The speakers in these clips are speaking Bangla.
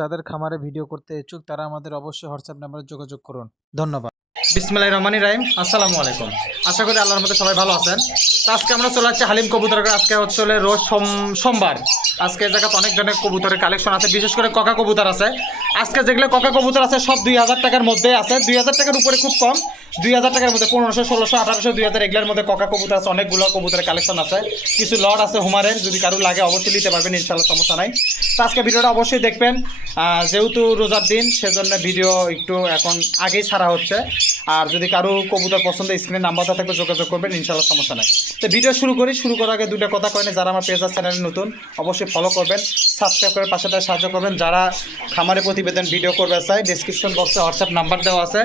যাদের খামারে ভিডিও করতে ইচ্ছুক তারা আমাদের অবশ্যই হোয়াটসঅ্যাপ নাম্বারে যোগাযোগ করুন। ধন্যবাদ। বিসমিল্লাহির রহমানির রহিম। আসসালামু আলাইকুম। আশা করি আল্লাহর মধ্যে সবাই ভালো আছেন। তো আজকে আমরা চলে আসছি হালিম কবুতরের। আজকে হচ্ছে রোজ সোমবার। আজকে এই জায়গাতে অনেক ধরনের কবুতরের কালেকশন আছে, বিশেষ করে ককা কবুতর আছে। আজকে যেগুলো ককা কবুতর আছে সব 2000 টাকার মধ্যে আছে, 2000 টাকার উপরে খুব কম। 2000 টাকার মধ্যে 1500, 1600, 1800, 2000 এগুলোর মধ্যে ককা কবুতর আছে। অনেকগুলো কবুতরের কালেকশন আছে, কিছু লট আছে হুমারের। যদি কারো লাগে অবশ্যই নিতে পারবেন, ইনশাআল্লাহ, সমস্যা নাই। তো আজকে ভিডিওটা অবশ্যই দেখবেন। যেহেতু রোজার দিন, সেজন্য ভিডিও একটু এখন আগেই ছাড়া হচ্ছে। আর যদি কারো কবুতর পছন্দ, স্ক্রিনে নাম্বারটা থাকবে, যোগাযোগ করবেন, ইনশাআল্লাহ, সমস্যা নাই। তো ভিডিও শুরু করার আগে দুটো কথা কয়েন। যারা আমার পেজ আর চ্যানেলে নতুন, অবশ্যই ফলো করবেন, সাবস্ক্রাইব করে পাশে সাহায্য করবেন। যারা খামারে প্রতিবেদন ভিডিও করবে চাই, ডিসক্রিপশন বক্সে হোয়াটসঅ্যাপ নাম্বার দেওয়া আছে,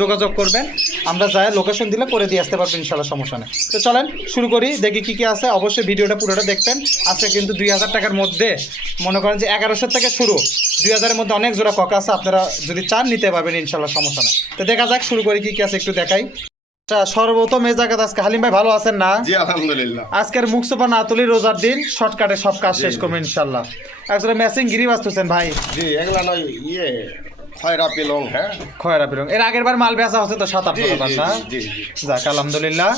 যোগাযোগ করবেন। আমরা যাই লোকেশন দিলে করে দিয়ে আসতে পারবেন, ইনশাআল্লাহ, সমস্যা নেই। তো চলেন শুরু করি, দেখি কী আছে। অবশ্যই ভিডিওটা পুরোটা দেখবেন। আজকে কিন্তু 2000 টাকার মধ্যে, মনে করেন যে 1100 থেকে শুরু, 2000-এর মধ্যে অনেক জোড়া ককা আছে। আপনারা যদি চান নিতে পারবেন, ইনশাআল্লাহ, সমস্যা নেই। তো দেখা যাক, শুরু করি, কী আছে একটু দেখাই। সর্বপ্রথম এই জায়গাতে আজকে হালিম ভাই ভালো আছেন না? জি আলহামদুলিল্লাহ। আজকের মুখ সোপা না তুলি, রোজার দিন শর্টকাটে সব কাজ শেষ করবেন, ইনশাআল্লাহ। একজোড়া ম্যাচিং গিরি বাঁচতেছেন ভাই। জি এগুলা নয় খয়রা পিলং। হ্যাঁ, খয়রা পিলং। এর আগের বার মাল বেচা হচ্ছে তো 7-8 টাকা না? যাক, আলহামদুলিল্লাহ,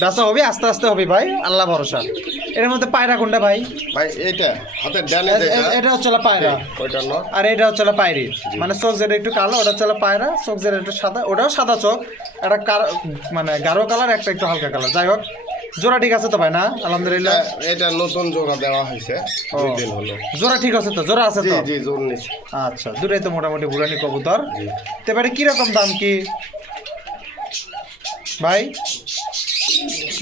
বেচা হবে, আস্তে আস্তে হবে ভাই, আল্লাহ ভরসা। এর মধ্যে পায়রা কোনটা ভাই? ভাই এইটা হাতের ডানে এটা হচ্ছে পায়রা, ওইটা নর, আর এটা হচ্ছে পায়রি। মানে চোখ যেটা একটু কালো, ওটা হচ্ছে পায়রা। চোখ যেটা একটু সাদা, ওটাও সাদা চোখ। একটা মানে গাঢ় কালার, একটা একটু হালকা কালার। যাই হোক, জোড়া ঠিক আছে তো ভাই না? আলহামদুলিল্লাহ। এটা নতুন জোড়া দেওয়া হয়েছে, 2 দিন হলো। জোড়া ঠিক আছে তো? জোড়া আছে তো? জি জোর নিছে। আচ্ছা, দুটাই তো মোটামুটি বুড়ানি কবুতর। তো এবারে কিরকম দাম কি ভাই?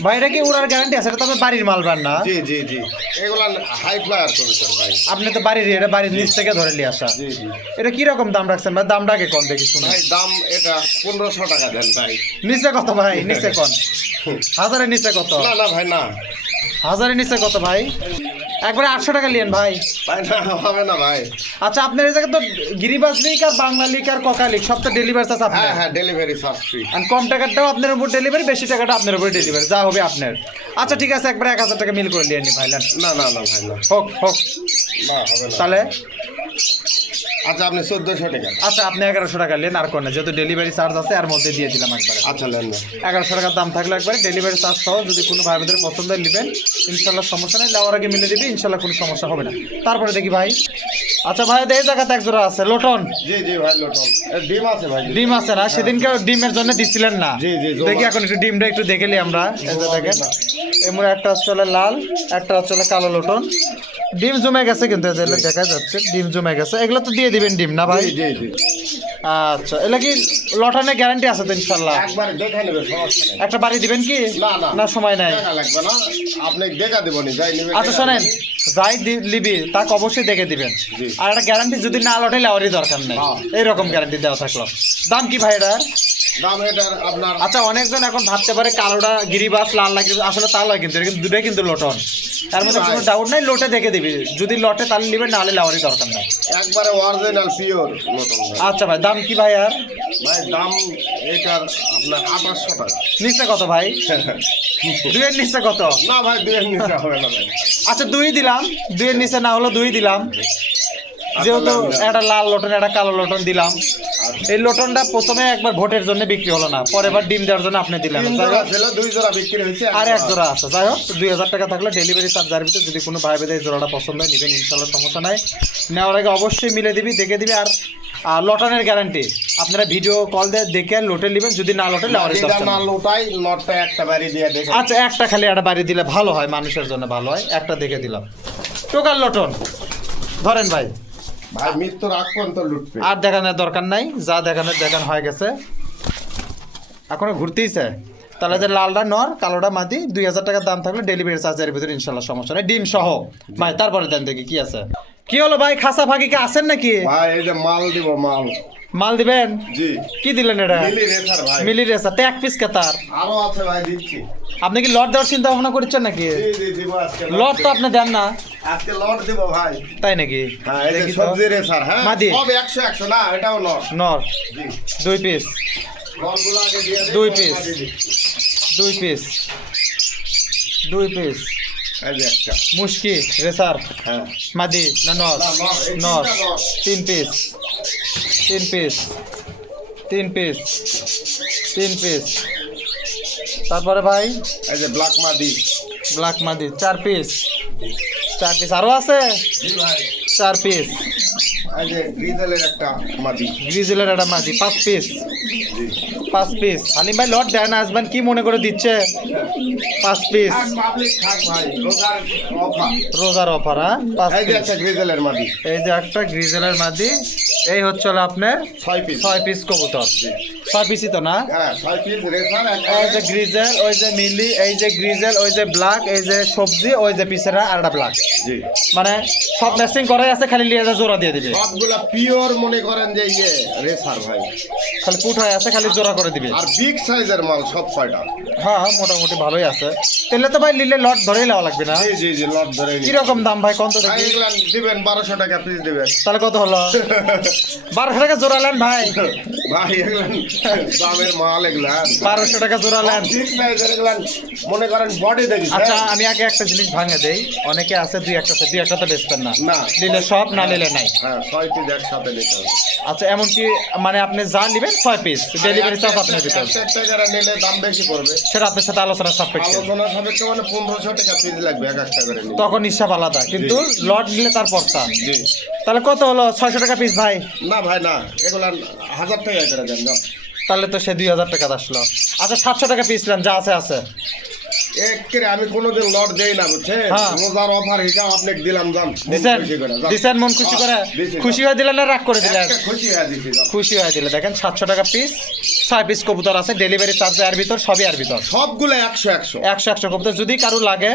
ভাই এটা কি উড়ার গ্যারান্টি আছে? এটা তো আপনার বাড়ির মালবার না? জি জি জি, এগুলা হাই ফ্লায়ার কবুতর ভাই। আপনি তো বাড়ির, এটা বাড়ির নিচ থেকে ধরে নিয়ে আসা। জি জি। এটা কিরকম দাম রাখছেন ভাই? দামটা আগে কম দেখি শুনুন ভাই। দাম এটা 1500 টাকা দেন ভাই। নিচে কত ভাই? নিচে কোন? হাজারের নিচে কত? না না ভাই, না। হাজারের নিচে কত ভাই? একবারে 800 টাকা লিয়েন ভাই। ভাই না, হবে না ভাই। আচ্ছা, আপনার এই জায়গায় তো গিরিবাজ লিক আর বাংলা লিক আর ককা লিক সব তো ডেলিভারি চার্জ আপনার। হ্যাঁ হ্যাঁ, ডেলিভারি চার্জ ফ্রি। আর কম টাকাটাও আপনার উপর ডেলিভারি, বেশি টাকাটা আপনার উপর ডেলিভারি, যা হবে আপনার। আচ্ছা ঠিক আছে, একবারে 1000 টাকা মিল করে লিয়ে নি ভাই। না না না ভাই, না। হোক হোক, না হবে না তাহলে আচ্ছা, আপনি 1400 টাকা। আচ্ছা, আপনি 1100 টাকা নেন, আর কোন যেহেতু ডেলিভারি চার্জ আছে, আর মধ্যে দিয়ে দিলাম একবারে। আচ্ছা নেন না। 1100 টাকার দাম থাকলে একবারে ডেলিভারি চার্জ সহ, যদি কোনো ভাই বোনদের পছন্দ নেবেন, ইনশাল্লাহ, সমস্যা নেই। নেওয়ার আগে মিলে দিবি, ইনশাল্লাহ, কোনো সমস্যা হবে না। তারপরে দেখি ভাই। আচ্ছা ভাই, এই জায়গাতে এক জোড়া আছে লোটন। জি জি ভাই, লোটন। ডিম আছে ভাই। ডিম আছে না? সেদিনকে ডিমের জন্য দিছিলেন না? জি জি। দেখি এখন একটু ডিমটা একটু দেখেলি আমরা। এই যে দেখেন, এমন একটা হচ্ছে লাল, একটা হচ্ছে কালো লোটন। ডিম জমে গেছে কিন্তু, দেখা যাচ্ছে ডিম জমে গেছে। এগুলো তো দিয়ে দিবেন ডিম না ভাই? জি জি। আচ্ছা, এগুলা কি লটনের গ্যারান্টি আছে তো? ইনশাল্লাহ। একবার দেখা নেবে, সমস্যা নেই। একটা বাড়ি দিবেন কি? না না না, সময় নাই। টাকা লাগবে না, আপনি দেখা দেবনি, যাই নেবেন। আচ্ছা শোনেন, যাই লিবি তাকে অবশ্যই দেখে দিবেন। জি। আর একটা গ্যারান্টি যদি না লটে, লেওয়ারই দরকার নেই। এইরকম গ্যারান্টি দেওয়া থাকলো। দাম কি ভাই এটার? দাম এটার আপনার, আচ্ছা, অনেকজন এখন ভাবতে পারে কালোটা গিরিবাস, লাল লাগে, আসলে তা লয় কিন্তু, কিন্তু দুটাই কিন্তু লোটন। তার মধ্যে কোনো ডাউট নাই, লোটে দেখে দিবি। যদি লটে তাহলে নেবেন, না হলে লেওয়ারই দরকার নাই। একবারে অরিজিনাল পিওর লোটন ভাই। আচ্ছা ভাই, দাম কি ভাই আর? ভাই দাম এটার আপনার 2800 টাকা। নিচে কত ভাই? দুইয়ের নিচে কত? না ভাই, 2 এর নিচে হবে না ভাই। আচ্ছা, 2 দিলাম। 2-এর নিচে না হলো 2 দিলাম। যেহেতু একটা লাল লটন, একটা কালো লটন দিলাম। এই লটনটা প্রথমে একবার ভোটের জন্য বিক্রি হলো না, পরে এবার ডিম দেওয়ার জন্য আপনি দিলেন। 3 জোড়া ছিল, 2 জোড়া বিক্রি হয়েছে, আর 1 জোড়া আছে। যাই হোক, 2000 টাকা থাকলে ডেলিভারি চার্জার ভিতরে, যদি কোনো ভাই বোনের এই জোড়াটা পছন্দ হয় নেবেন, ইনশাল্লাহ, সমস্যা নাই। নেওয়ার আগে অবশ্যই মিলে দিবি, দেখে দিবি। আর লটনের গ্যারান্টি, আপনারা ভিডিও কল দিয়ে দেখে লোটে নেবেন, যদি না লোটে লেওয়ারই দরকার না নেই। লোটাই, নটটা একটা বাড়ি দিয়ে দেখে। আচ্ছা, একটা খালি একটা বাড়ি দিলে ভালো হয়, মানুষের জন্য ভালো হয়। একটা দেখে দিলাম। টোকাল লটন ধরেন ভাই। ভাই মৃত্যুর আগ পর্যন্ত লুটবে। আর দেখানোর দরকার নাই, যা দেখানোর দেখানো হয়ে গেছে। এখনো ঘুরতেইছে। তাহলে যে লালটা নর, কালোটা মাদি, 2000 টাকার দাম থাকলে ডেলিভারি চার্জের ভিতরে, ইনশাল্লাহ, সমস্যা নেই, ডিম সহ ভাই। তারপরে দেন দেখি কি আছে। কি হলো ভাই, খাসা ফাঁকিকে আছেন নাকি? ভাই এই যে মাল দিব, মাল দিবেন? জি। কি দিলেন এটা? মিলি রেসার ভাই। মিলি রেসার। তো 1 পিস কেতার? আরো আছে ভাই, দিচ্ছি। আপনি কি লট দেওয়ার চিন্তা ভাবনা করছেন নাকি? জি জি দিব আজকে। লট তো আপনি দেন না। আজকে লট দিব ভাই। তাই নাকি? হ্যাঁ, এই যে দেখি তো। সবজি রেসার। হ্যাঁ, মাদি? সব 100 100 না, এটাও নট। নর। জি। 2 পিস। লটগুলো আগে দিয়ে দেন। 2 পিস। 2 পিস। 2 পিস। এই যে একটা মুশকি রেসার হ্যাঁ মাদি না নর না, নর, এই নর তিনটা নর। 3 পিস 3 পিস 3 পিস 3 পিস। তারপরে ভাই এই যে ব্ল্যাক মাদি ব্ল্যাক মাদি 4 পিস 4 পিস আরো আছে জি ভাই 4 পিস। এই যে গ্রিজেলের একটা মাদি গ্রিজেলের একটা মাদি 5 পিস জি 5 পিস। হালিম ভাই লট দেন আসবেন কি মনে করে দিচ্ছে 5 পিস পাবলিক থাক ভাই রোজার অফার রোজার অফার হ্যাঁ 5 এই যে পিস। একটা গ্রিজেলের মাদি এই যে একটা গ্রিজেলের মাদি এই হচ্ছে হলো আপনার 6 পিস 6 পিস কবুতর 6 পিসই তো না। হ্যাঁ 6 পিস রেসার এই যে গ্রিজেল ওই যে মিলি এই যে গ্রিজেল ওই যে ব্ল্যাক এই যে সবজি ওই যে পিসেরা আর একটা ব্ল্যাক জি মানে সব ম্যাচিং করাই আছে খালি লিয়ে যা জোড়া দিয়ে দিবে সবগুলা পিওর মনে করেন যে রেসার ভাই খালি পুট হয়ে আছে খালি জোড়া করে দিবে। আর বিগ সাইজের মাল সব কয়টা হ্যাঁ মোটামুটি ভালোই আছে তাহলে তো ভাই লিলে লট ধরেই নেওয়া লাগবে না। জি জি জি লট ধরে নিন। কিরকম দাম ভাই কত ভাই দেখি এগুলা দিবেন 1200 টাকা পিস দিবেন তাহলে কত হলো 1200 টাকা জোড়া নেন ভাই ভাই এগুলা দামের মাল এগুলা 1200 টাকা জোড়া নেন। বিগ সাইজের এগুলা মনে করেন বডি দেখি আচ্ছা আমি আগে একটা জিনিস ভাঙে দেই অনেকে আছে দুই একটাতে বেচতেন না না। নিলে সব না নিলে নাই। হ্যাঁ 6 পিস একসাথে নিতে হবে আচ্ছা এমন কি মানে আপনি যা নেবেন 6 পিস ডেলিভারি চার্জ আপনার ভিতর একটা যারা নিলে দাম বেশি পড়বে সেটা আপনার সাথে আলোচনা সাপেক্ষে আলোচনা সাপেক্ষে মানে 1500 টাকা পিস লাগবে এক একটা করে নিলে তখন হিসাব আলাদা কিন্তু লট নিলে তার পড়তা জি তাহলে কত হলো 600 টাকা পিস ভাই না ভাই না এগুলা 1000 টাকা করে দেন যান তাহলে তো সে 2000 টাকা আসলো। আচ্ছা 700 টাকা পিস নেন যা আছে আছে একেরে আমি কোনোদিন লট দেই না বুঝছেন হ্যাঁ। রোজার অফার হিসাব আপনাকে দিলাম যান মন দিছেন খুশি করে, যান। দিছেন মন খুশি করে দিছি, খুশি হয়ে দিলেন না রাগ করে দিলেন একটা খুশি হয়ে দিছি যান। খুশি হয়ে দিলে দেখেন 700 টাকা পিস 6 পিস কবুতর আছে ডেলিভারি চার্জ এর ভিতর সবই এর ভিতর সবগুলো 100 100 100 কবুতর যদি কারো লাগে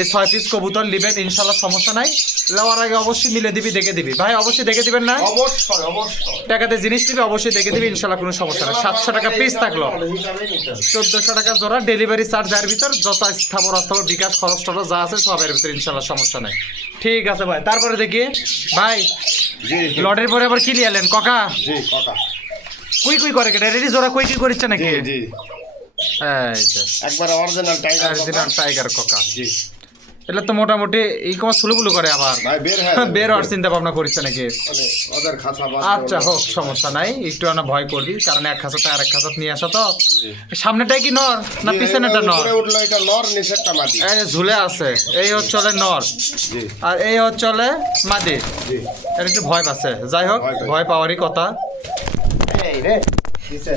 এই 6 পিস কবুতর নেবেন ইনশাল্লাহ সমস্যা নাই নেওয়ার আগে অবশ্যই মিলে দিবি দেখে দিবি ভাই অবশ্যই দেখে দিবেন না অবশ্যই অবশ্যই টাকাতে জিনিস নিবি অবশ্যই দেখে দিবি ইনশাল্লাহ কোনো সমস্যা নাই 700 টাকা পিস থাকলো হিসাবে নিতে হবে। 1400 টাকা জোড়া ডেলিভারি চার্জ এর ভিতর যত স্থাবর অস্থাবর বিকাশ খরচ টরচ যা আছে সব এর ভিতর ইনশাল্লাহ সমস্যা নাই। ঠিক আছে ভাই তারপরে দেখি ভাই জি লটের পরে আবার কি লিয়ালেন ককা জি কথা কুই কুই করে কেটে রেডি জোড়া কুই কুই করিচ্ছে নাকি জি জি এই যে একবার অরিজিনাল টাইগার অরিজিনাল টাইগার ককা জি এটা তো মোটামুটি এই কমা সুলুবুলু করে আবার ভাই বের হয় বের হওয়ার চিন্তা ভাবনা করছে নাকি মানে ওদের খাঁচা বাদ আচ্ছা হোক সমস্যা নাই একটু না ভয় করবি কারণ এক খাঁচাতে আরেক খাঁচাত নিয়ে আসা তো সামনেটাই কি নর না পিছনেটা নর উপরে উঠলো এটা নর নিচেরটা মাদি এই যে ঝুলে আছে এই হচ্ছে হলে নর জি আর এই হচ্ছে হলে মাদি জি এর একটু ভয় পাচ্ছে যাই হোক ভয় পায়। ভয় পাওয়ারই কথা এই রে দিছে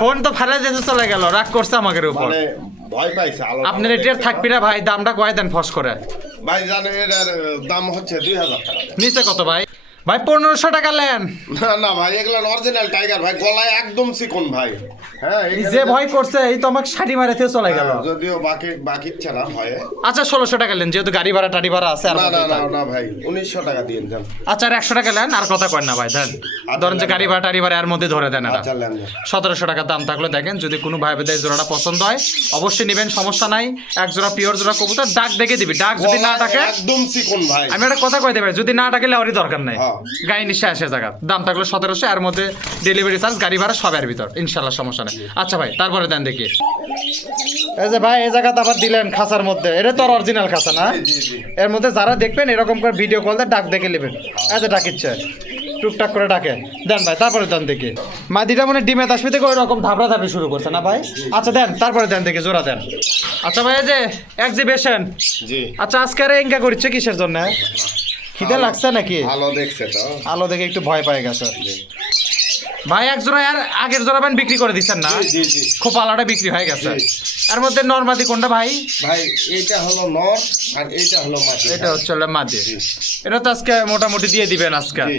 ফোন তো ফেলে দিতে চলে গেল রাগ করছে আমাদের উপর মানে ভয় পাইছে আলো আপনার এটির থাকবি না ভাই দামটা কয় দেন ফস করে ভাই জানেন এটার দাম হচ্ছে 2000 টাকা নিচে কত ভাই ভাই 1500 টাকা নেন না না ভাই এগুলা অরিজিনাল টাইগার ভাই গলায় একদম চিকন ভাই হ্যাঁ এই এখানে যে ভয় করছে এই তো আমাকে শাড়ি মারাতে চলে গেল হ্যাঁ, যদিও বাকি ছাড়া হয় আচ্ছা 1600 টাকা নেন যেহেতু গাড়ি ভাড়া টাড়ি ভাড়া আছে আর না না মধ্যে না থাক। না ভাই 1900 টাকা দিয়ে যান আচ্ছা আর 100 টাকা নেন আর কথা কয় না ভাই দেন ধরেন যে গাড়ি ভাড়া টাড়ি ভাড়া এর মধ্যে ধরে দেন এটা আচ্ছা লেন 1700 টাকা দাম থাকলে দেখেন যদি কোনো ভাই বোধ জোড়াটা পছন্দ হয় অবশ্যই নেবেন সমস্যা নাই এক জোড়া পিওর জোড়া কবুতর ডাক দেখে দিবি ডাক যদি না ডাকে একদম চিকন ভাই আমি একটা কথা কই দেবে যদি না ডাকলে ওরই দরকার নাই হ্যাঁ। গাড়ি নিশ্চয় আসে জায়গা দাম থাকলো 1700 এর মধ্যে ডেলিভারি চার্জ গাড়ি ভাড়া সবের ভিতর ইনশাল্লাহ সমস্যা নেই। আচ্ছা ভাই তারপরে দেন দেখি এই যে ভাই এই জায়গাতে আবার দিলেন খাঁচার মধ্যে এটা তো অরিজিনাল খাঁচা না জি জি এর মধ্যে যারা দেখবেন এরকম করে ভিডিও কল দিয়ে ডাক দেখে নেবেন এই যে ডাকিচ্ছে টুকটাক করে ডাকে দেন ভাই তারপরে দেন দেখি মাদিটা মানে ডিমে আসবে থেকে ওই রকম ধাপড়া ধাপড়ি শুরু করছে না ভাই আচ্ছা দেন তারপরে দেন দেখি জোড়া দেন আচ্ছা ভাই এই যে এক্সিবিশন জি আচ্ছা আজকে আর এঙ্গা করছে কিসের জন্য খিদে লাগছে নাকি ভালো দেখছে তো আলো দেখে একটু ভয় পেয়ে গেছে ভাই এক জোড়া আর আগের জোড়া ব্যান বিক্রি করে দিচ্ছেন না জি জি খুব আলাদা বিক্রি হয়ে গেছে জি। এর মধ্যে নরমাদি কোনটা ভাই ভাই এইটা হলো নর আর এইটা হলো মাটি এটা হচ্ছে হলো মাদি জি। এটা তো আজকে মোটামুটি দিয়ে দিবেন আজকে জি।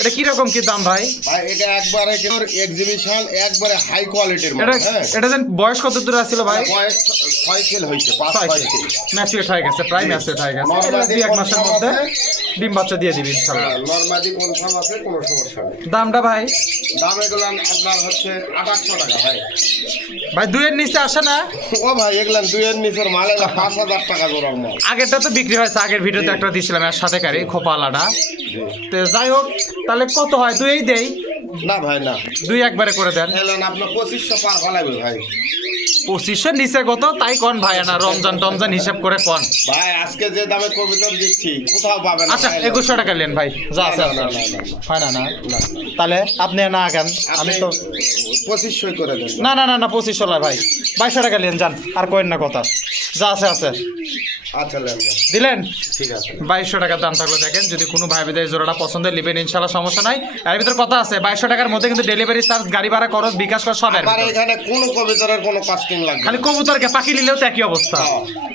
এটা কিরকম কি দাম ভাই ভাই এটা একবারে এক্সিবিশন একবারে হাই কোয়ালিটির মাল এটা হ্যাঁ এটা যেন বয়স কত দূর আছিল ভাই বয়স 6 সেল হইছে 5 সেল ম্যাচুরেট হয়ে গেছে প্রায় ম্যাচুরেট হয়ে গেছে নরমাদি এটা 2-1 মাসের কনফার্ম মধ্যে আছে। ডিম বাচ্চা দিয়ে দিবি ইনশাআল্লাহ নরমাদি কনফার্ম আছে কোনো সমস্যা নেই দামটা ভাই দাম এগুলো আপনার হচ্ছে 2800 টাকা ভাই ভাই দুইয়ের নিচে আসে না ও ভাই এগুলো দুইয়ের নিচের মাল এগুলো 5000 টাকা জোড়ার মাল আগেরটা তো বিক্রি হয়েছে আগের ভিডিওতে একটা দিছিলাম এর সাথে কারি খোপা আলাদা জি তো যাই হোক তাহলে কত হয় দুই দেই না ভাই না দুই একবারে করে দেন এলেন আপনার 2500 পার ভালাইবে ভাই 2500 নিচে কত তাই কোন ভাই, না রমজান টমজান হিসাব করে কোন ভাই আজকে যে দামে কবিতর দিচ্ছি কোথাও পাবেন না আচ্ছা ভাই। 2100 টাকা নেন ভাই, যা আছে আছে। হয় না না তাহলে আপনি না কেন, আমি তো 2500 করে দেন। না না না না 2500 লয় ভাই, 2200 টাকা নেন যান, আর কোয়েন না কথা, যা আছে আছে আচ্ছা লেন যান। দিলেন। ঠিক আছে 2200 টাকার দাম থাকলো দেখেন, যদি কোনো ভাই বিদের জোড়াটা পছন্দ নেবেন ইনশাল্লাহ, সমস্যা নাই। এর ভিতর কথা আছে 2200 টাকার মধ্যে কিন্তু ডেলিভারি চার্জ, গাড়ি ভাড়া, খরচ, বিকাশ খরচ সব এর আমার ভিতর। এখানে কোনো কবিতরের কোনো কস্টিং লাগবে খালি না। কবুতরকে পাখি নিলেও তো একই অবস্থা,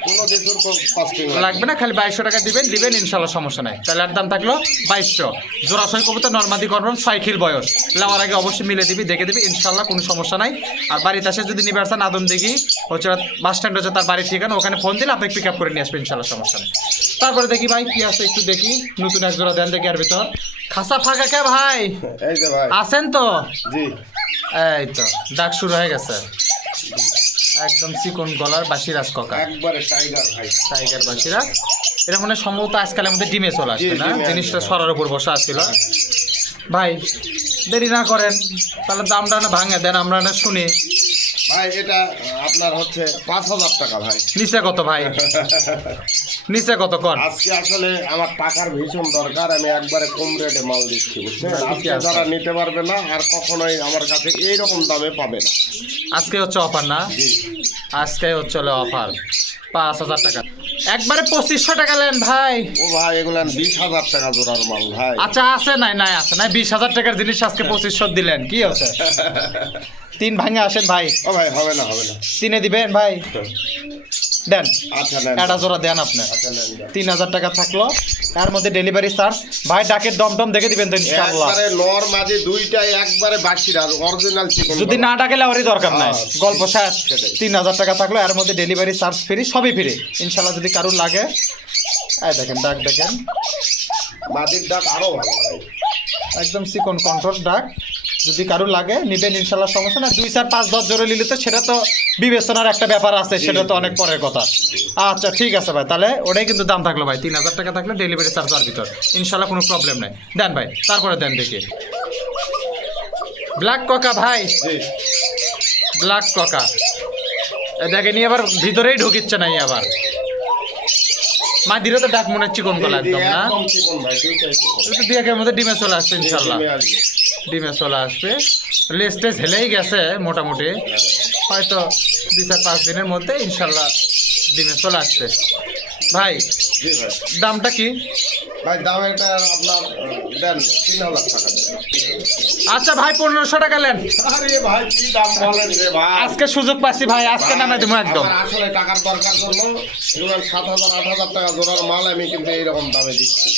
কোনো কিছুর কস্টিং লাগবে না, খালি 2200 টাকা দিবেন ইনশাল্লাহ, সমস্যা নাই। তাহলে এর দাম থাকলো 2200। জোড়া ছয় কবুতর নর্মাদি কনফার্ম 6 খিল বয়স, লাওয়ার আগে অবশ্যই মিলে দিবি, দেখে দিবি ইনশাল্লাহ, কোনো সমস্যা নাই। আর বাড়িতে আসে যদি নিবে আসেন আদম দিঘি হচ্ছে বাস স্ট্যান্ড হচ্ছে তার বাড়ির ঠিকানা, ওখানে ফোন দিলে আপনি পিক আপ করে নিয়ে আসবেন ইনশাল্লাহ, সমস্যা নেই। তারপরে দেখি ভাই কি আছে একটু দেখি, নতুন এক জোড়া দেন দেখি। আর ভিতর খাসা ফাঁকা কে ভাই এই যে ভাই আছেন তো? জি এই তো ডাক শুরু হয়ে গেছে, একদম চিকন গলার বাসিরাজ ককা, একবারে টাইগার ভাই। টাইগার বাসিরাজ। এটা মানে সম্ভবত আজকালের মধ্যে ডিমে চলে আসবে জি, না, ডিমে জিনিসটা আসবে। সরার উপর বসা ছিল। ভাই দেরি না করেন, তাহলে দামটা না ভাঙে দেন, আমরা না শুনি। ভাই এটা আপনার হচ্ছে 5000 টাকা ভাই। নিচে কত ভাই, নিচে কত কর? আজকে আসলে আমার টাকার ভীষণ দরকার, আমি একবারে কম রেটে মাল দিচ্ছি বুঝছেন। ঠিকই আজকে আছে। যারা নিতে পারবে না আর কখনোই আমার কাছে এইরকম দামে পাবে না। আজকে হচ্ছে অফার না, জি আজকে হচ্ছে অফার 5000 টাকা, একবারে 2500 টাকা নেন ভাই। ও ভাই এগুলো 20,000 টাকা জোড়ার মাল ভাই। আচ্ছা আছে নাই নাই আছে নাই, 20,000 টাকার জিনিস আজকে 2500 দিলেন, কি আছে? 3 ভাঙে আসেন ভাই, ও ভাই হবে না হবে না। 3-এ দিবেন ভাই, দেন আচ্ছা নেন একটা জোড়া দেন আপনি। আচ্ছা নেন যান। 3000 টাকা থাকলো, তার মধ্যে ডেলিভারি চার্জ ভাই, ডাকের দমদম দেখে দিবেন তো ইনশাআল্লাহ। একবারে নর মাঝে দুইটাই একবারে বাসির আর অরিজিনাল চিকন। যদি না ডাকেলে আমারই দরকার নাই, হ্যাঁ, গল্প শেষ। সেটাই। 3000 টাকা থাকলো, এর মধ্যে ডেলিভারি চার্জ ফ্রি, সবই ফ্রি ইনশাআল্লাহ। যদি কারোর লাগে এই দেখেন ডাক দেখেন, মাঝির ডাক আরো ভালো ভাই। একদম চিকন কন্ট্রোল ডাক, যদি কারোর লাগে নিবেন ইনশাল্লাহ, সমস্যা না। 2, 4, 5, 10 জোড়া নিলে তো সেটা তো বিবেচনার একটা ব্যাপার আছে, সেটা তো অনেক পরের কথা। আচ্ছা ঠিক আছে ভাই, তাহলে ওটাই কিন্তু দাম থাকলো ভাই, 3000 টাকা থাকলে ডেলিভারি চার্জের ভিতর ইনশাল্লাহ, কোনো প্রবলেম নাই। দেন ভাই, তারপরে দেন দেখি ব্ল্যাক ককা ভাই, জি ব্ল্যাক ককা দেখেন আবার ভিতরেই ঢুকিচ্ছে নাই আবার, মা দিলে তো ডাক মনে হচ্ছে কোন গলা জি, একদম না, একদম চিকন ভাই দুইটাই চিকন। একটু দিয়াকের মধ্যে ডিমে চলে আসছে ইনশাল্লাহ, ডিমে আসবে। ডিমে চলে আসবে। লেস্টে ঝেলেই গেছে মোটামুটি, হয়তো 2, 4, 5 দিনের মধ্যে ইনশাল্লাহ ডিমে চলে আসবে। ভাই জি ভাই দামটা কি? ভাই দাম এটা আপনার দেন 3000 টাকা দেন। আচ্ছা ভাই 1500 টাকা নেন, আরে ভাই কি দাম বলেন রে ভাই। আজকে সুযোগ পাচ্ছি ভাই, আজকে নামে দেবো একদম। আমার আসলে টাকার দরকার জন্য এগুলো 7000 8000 টাকা জোড়ার মাল আমি কিন্তু এইরকম দামে দিচ্ছি।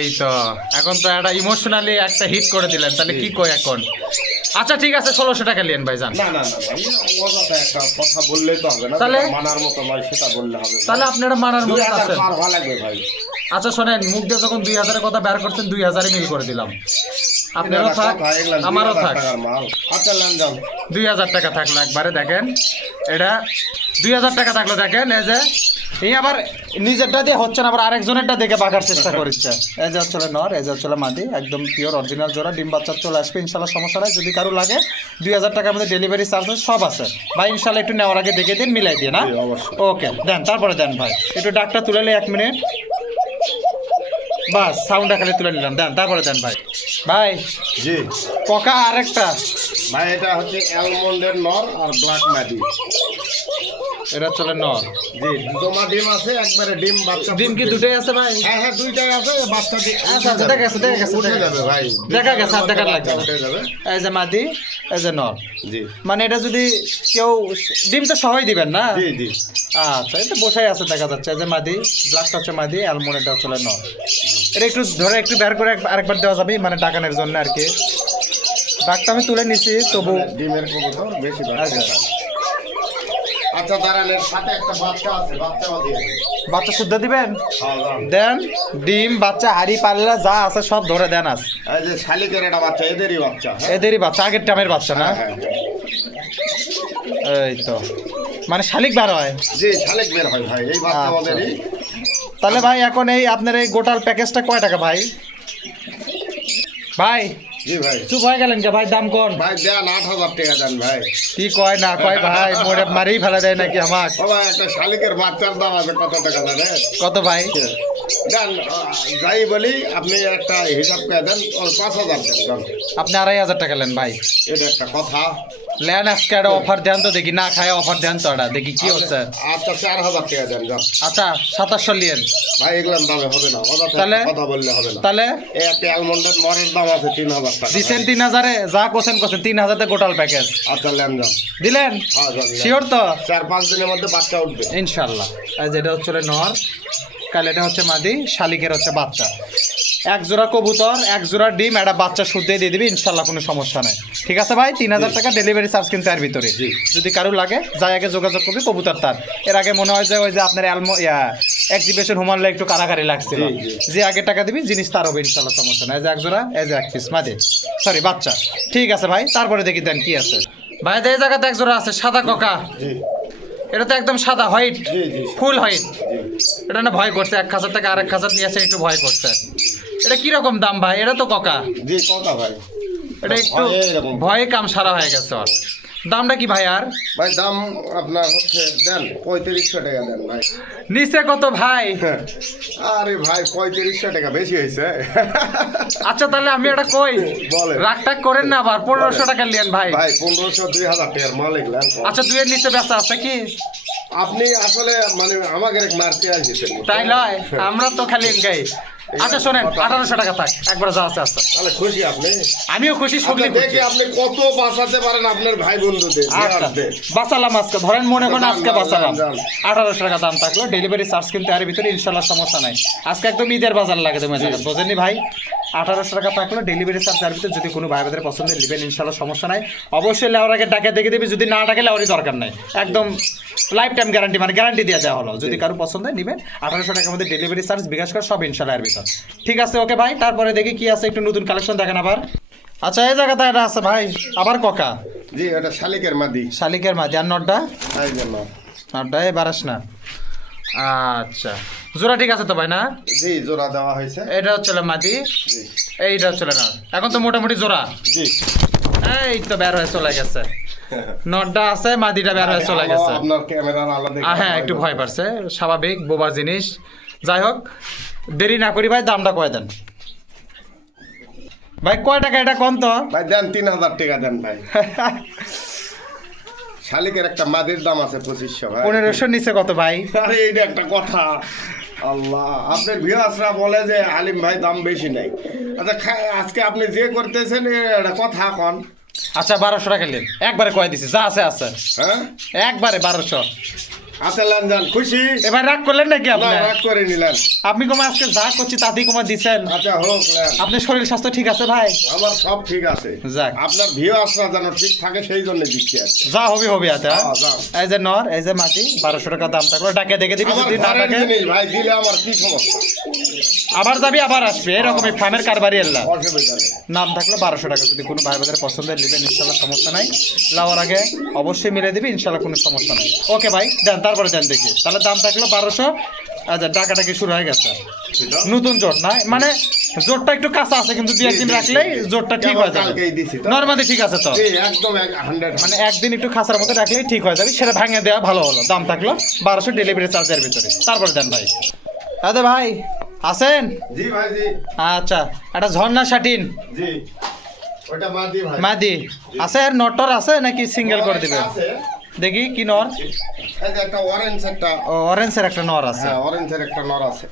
এই তো এখন তো একটা ইমোশনালি একটা হিট করে দিলেন, তাহলে কি কই এখন? আচ্ছা ঠিক আছে 1600 টাকা নেন ভাই, যান। না না না ভাই অযথা একটা কথা বললেই তো হবে না, তাহলে? যেটা মানার মতো নয় সেটা বললে হবে ভাই। তাহলে আপনারা মানার মতো 2000 আছেন। পার হওয়া লাগবে ভাই। আচ্ছা শোনেন, মুখ দিয়ে যখন 2000-এর কথা বের করছেন, 2000-এ মিল করে দিলাম, আপনারও থাক কথা, এগুলা আমারও 2000 থাক। টাকার মাল। আচ্ছা নেন যান। 2000 টাকা থাকলো একবারে, দেখেন এটা 2000 টাকা থাকলো, দেখেন এই যে এই আবার নিজেরটা দিয়ে হচ্ছে না, আবার আরেকজনেরটা দেখে বাঁকার চেষ্টা করছে। এই যে হচ্ছে নর, এই যে হচ্ছে মাদি, একদম পিওর অরিজিনাল জোড়া, ডিম বাচ্চা চলে আসবে ইনশাল্লাহ, সমস্যা নাই। যদি কারো লাগে 2000 টাকার মধ্যে ডেলিভারি চার্জ সব আছে ভাই, ইনশাল্লাহ একটু নেওয়ার আগে দেখে দিন, মিলাই দিয়ে না। জি, অবশ্যই। ওকে দেন, তারপরে দেন ভাই, একটু ডাকটা তুলে নিই 1 মিনিট, বাস সাউন্ডটা খালি তুলে নিলাম, দেন তারপরে দেন ভাই। ভাই জি ককা আরেকটা, ভাই এটা হচ্ছে অ্যালমন্ডের নর আর ব্ল্যাক মাদি। এটা চলে নর, জি জমা ডিম আছে একবারে, ডিম বাচ্চা ডিম কি দুটোই আছে ভাই? হ্যাঁ হ্যাঁ দুইটাই আছে, বাচ্চা আচ্ছা, আচ্ছা, দেখা গেছে, দেখা গেছে, উঠে দেখা যাবে ভাই, দেখা গেছে, আর দেখার লাগবে না। উঠে যাবে। এই যে মাদি, এই যে নর, জি মানে এটা যদি কেউ ডিম তো সবাই দিবেন না? জি জি আচ্ছা এই তো বসাই আছে দেখা যাচ্ছে, এই যে মাদি, ব্ল্যাকটা হচ্ছে মাদি, অ্যালমন্ড এটা হচ্ছে নর। এটা একটু ধরে একটু বের করে আরেকবার দেওয়া যাবে, মানে ডাকানোর জন্য আর কি। ডাকটা আমি তুলে নিছি তবু। ডিমের কবুতর বেশি বাচ্চা আচ্ছা। খায়। আচ্ছা দাঁড়ান, এর সাথে একটা বাচ্চা আছে, বাচ্চা দিয়ে দেন। বাচ্চা শুদ্ধ দিবেন, হ্যাঁ, দাঁড়ান। দেন ডিম বাচ্চা হাড়ি পাল্লা যা আছে সব ধরে দেন আজ। এই যে শালিকের একটা বাচ্চা, এদেরই বাচ্চা। হ্যাঁ? এদেরই বাচ্চা, আগের টামের বাচ্চা না? হ্যাঁ, হ্যাঁ। এই তো মানে শালিক বার হয়। জি শালিক বের হয় ভাই, এই বাচ্চা আচ্ছা। আমাদেরই। তাহলে ভাই এখন এই আপনার এই গোটাল প্যাকেজটা কয় টাকা ভাই? ভাই জি ভাই চুপ হয়ে গেলেন কে ভাই? দাম কোন ভাই দেন 8,000 টাকা দেন ভাই। কি কয় না কয় ভাই? মোড়ে মারি ফেলা দেয় নাকি আমাক? ও ভাই একটা শালিকের বাচ্চার দাম আছে কত টাকা জানেন? কত ভাই? দেন যাই বলি আপনি একটা হিসাব করে দেন, ওর 5,000 দেন দেন। আপনি 2,500 টাকা নেন ভাই। এটা একটা কথা। লেন আজকে একটা অফার দেন তো দেখি, না খায় অফার দেন তো এটা দেখি কি হচ্ছে। আচ্ছা 4,000 টাকা দেন যান। আচ্ছা 2700 লিয়েন ভাই এগুলোর দামে হবে না, তাহলে? কথা বললে হবে না। তাহলে এই একটা অ্যালমন্ডের নরের দাম আছে 3,000 টাকা। দিছেন 3000-এ, যা কোসেন 3000 তে গোটাল প্যাকেজ আচ্ছা লেন যান। দিলেন? হ্যাঁ যান, যান। শিওর তো? 4-5 দিনের মধ্যে বাচ্চা উঠবে। ইনশাল্লাহ। আর যেটা হচ্ছে নর, কাল এটা হচ্ছে মাদি, শালিকের হচ্ছে বাচ্চা। এক জোড়া কবুতর, এক জোড়া ডিম, একটা বাচ্চা শুদ্ধে দিয়ে দিবি, ইনশাল্লাহ কোনো সমস্যা নাই। ঠিক আছে ভাই, 3000 টাকা ডেলিভারি চার্জ কিন্তু এর ভিতরে। যদি কারো লাগে যাই আগে যোগাযোগ করবি কবুতর তার। এর আগে মনে হয় যে ওই যে আপনার এক্সিবিশন হুমানলে একটু কারাকারি লাগছিল, যে আগে টাকা দিবি জিনিস তার হবে, ইনশাল্লাহ সমস্যা নাই। এক জোড়া এজ এক পিস মাদি, সরি বাচ্চা। ঠিক আছে ভাই, তারপরে দেখি দেন কি আছে ভাই। এই জায়গাতে এক জোড়া আছে সাদা ককা, জি এটা তো একদম সাদা হোয়াইট, জি জি ফুল হোয়াইট। জি। এটা না ভয় করছে, এক খাঁচার থেকে আরেক খাঁচার নিয়ে আসে একটু ভয় করছে। এটা কিরকম দাম ভাই? এটা তো ককা, জি কথা ভাই। এটা একটু এরকম ভয়ে কাম সারা হয়ে গেছে ওর। দামটা কি ভাই? আর ভাই দাম আপনার হচ্ছে দেন 3500 টাকা দেন ভাই। নিচে কত ভাই? আরে ভাই 3500 টাকা বেশি হয়েছে। আচ্ছা তাহলে আমি এটা কই, বলেন। রাগটাক করেন না আবার, 1500 টাকা লিয়েন ভাই। ভাই 1500 2000 টাকার মাল এগুলা। আচ্ছা দুইয়ের নিচে বেচা আছে কি? আপনি আসলে মানে আমাকে এক মারতে আসছেন তাই নয়, আমরা তো খালি গাই। আচ্ছা শোনেন, 1800 টাকা থাক, একবার যা আছে আছে। তাহলে খুশি আপনি? আমিও খুশি, শুনলে আচ্ছা, দেখি আপনি কত বাঁচাতে পারেন আপনার ভাই বন্ধুদের। আচ্ছা বাঁচালাম আজকে, ধরেন মনে করেন আজকে যান, বাঁচালাম। যান। 1800 টাকা দাম থাকলো, ডেলিভারি চার্জ কিন্তু এর ভিতরে, ইনশাল্লাহ সমস্যা নাই। আজকে একদম ঈদের বাজার লাগে তুমি বোঝেননি ভাই। 1800 টাকা থাকলো ডেলিভারি চার্জ এর ভিতরে। যদি কোনো ভাই ভাইদের পছন্দের নেবেন, ইনশাল্লাহ সমস্যা নাই। অবশ্যই লেওয়ার আগে ডাকে দেখে দেবে, যদি না ডাকে লেওয়ারই দরকার নাই। একদম লাইফ টাইম গ্যারান্টি, মানে গ্যারান্টি দিয়ে দেওয়া হলো। যদি কারো পছন্দ হয় নেবেন, 1800 টাকার মধ্যে ডেলিভারি চার্জ, বিকাশ কর সব ইনশাল্লাহ এর ভিতর। ঠিক আছে ওকে ভাই, তারপরে দেখি কি আছে, একটু নতুন কালেকশন দেখেন আবার। আচ্ছা এই জায়গাটা এটা আছে ভাই, আবার ককা, জি এটা শালিকের মাদি। শালিকের মাঝে। আর নটটা? এই জন্য নটটা এই বারাস না। আচ্ছা জোড়া ঠিক আছে তো ভাই না? জি জোড়া দেওয়া হয়েছে। এটা হচ্ছে মাদি, জি এইটা হচ্ছে না। এখন তো মোটামুটি জোড়া, জি। এই তো বের হয়ে চলে গেছে। নটটা আছে, মাদিটা বের হয়ে চলে গেছে। আপনার ক্যামেরার আলো দেখে হ্যাঁ একটু ভয় পাচ্ছে, স্বাভাবিক, বোবা জিনিস। যাই হোক, দেরি না করি ভাই, দামটা কয় দেন ভাই? কয় টাকা এটা কোন তো? ভাই দেন 3000 টাকা দেন ভাই। শালিকের একটা মাদির দাম আছে 2500 ভাই। 1500 নিচে কত ভাই? আরে এইটা একটা কথা। আল্লাহ, আপনার ভিউয়ার্সরা বলে যে আলিম ভাই দাম বেশি নাই। আচ্ছা আজকে আপনি যে করতেছেন এটা কথা কোন। আচ্ছা 1200 টাকা নিন, একবারে কয় দিছি, যা আছে আছে, হ্যাঁ একবারে 1200। আচ্ছা লানজান খুশি? এবার রাগ করলেন নাকি না আপনি? রাগ করে নিলেন। আপনি কমা আজকে যা করছি তাতেই কমা দিচ্ছেন। আচ্ছা হোক লেন। আপনার শরীর স্বাস্থ্য ঠিক আছে ভাই? আমার সব ঠিক আছে। যাক। আপনার ভিউয়ার্সরা যেন ঠিক থাকে সেই জন্য দিচ্ছি আজকে। যা হবে হবে। আচ্ছা হ্যাঁ, যাও। এই যে নর, এই যে মাটি, 1200 টাকা দাম থাকলো, ডাকে দেখে দিবি, আমার যদি না ঘরের ডাকে জিনিস ভাই দিলে আমার কি সমস্যা? আবার যাবি আবার আসবে, এরকমই ফার্মের কারবারি এল্লা। অসুবিধা নেই। নাম থাকলো 1200 টাকা, যদি কোনো ভাই বাজারে পছন্দের নেবেন, ইনশাল্লাহ সমস্যা নাই। লাওয়ার আগে অবশ্যই মিলে দিবি, ইনশাল্লাহ কোনো সমস্যা নাই। ওকে ভাই দেন, তারপরে দেন দেখি। তাহলে দাম থাকলো 1200। আচ্ছা ডাকাটাকি শুরু হয়ে গেছে, নতুন জোট না, মানে জোটটা একটু কাঁচা আছে, কিন্তু দুই একদিন রাখলেই জোটটা ঠিক হয়ে যাবে। কালকেই দিছি তো। নরমালি ঠিক আছে তো? এই একদম 100 মানে একদিন একটু খাঁচার মধ্যে রাখলেই ঠিক হয়ে যাবে, সেটা ভাঙে দেওয়া ভালো হলো। দাম থাকলো 1200 ডেলিভারি চার্জের ভিতরে। তারপরে দেন ভাই। আরে ভাই আছেন? জি ভাই জি আচ্ছা একটা ঝর্ণা শাটিন জি। ওটা মাদি ভাই। মাদি আছে, আর নটর আছে নাকি সিঙ্গেল করে দিবে? আছে। দেখি কি নর? এই যে একটা অরেঞ্জ একটা। অরেঞ্জের একটা নর আছে। হ্যাঁ অরেঞ্জের একটা নর আছে।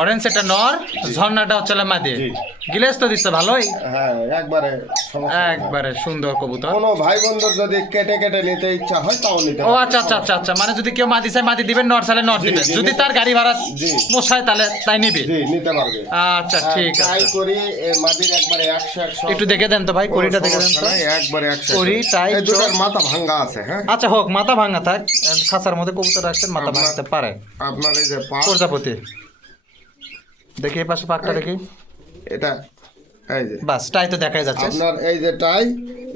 অরেঞ্জ একটা নর, ঝর্ণাটা হচ্ছে মাদি। জি। গিলেস তো দিচ্ছে ভালোই, হ্যাঁ একবারে সমস্যা নেই। একবারে সুন্দর কবুতর। কোনো ভাই বন্ধুর যদি কেটে কেটে নিতে ইচ্ছা হয় তাও নিতে ও পারে। আচ্ছা আচ্ছা আচ্ছা আচ্ছা, মানে যদি কেউ মাদি চায় মাদি দিবেন, নর চাইলে নর জি, দিবেন, জি, যদি জি। তার গাড়ি ভাড়া জি। পোষায় তাহলে তাই নিবে। জি নিতে পারবে। আচ্ছা ঠিক ট্রাই আছে, করি এই মাদির একবারে 100 একটু দেখে দেন তো ভাই, কড়িটা দেখে দেন তো। একবারে 100 কড়ি, টাই, এই দুটার চোখ। মাথা ভাঙা আছে। হ্যাঁ আচ্ছা হোক, মাথা ভাঙা থাক, খাঁচার মধ্যে কবুতর রাখছেন, মাথা আপনার- ভাঙতে পারে। আপনার এই যে পা প্রজাপতি দেখি, এই পাশে পাকটা দেখি, এটা এই যে বাস টাই তো দেখাই যাচ্ছে। আপনার এই যে টাই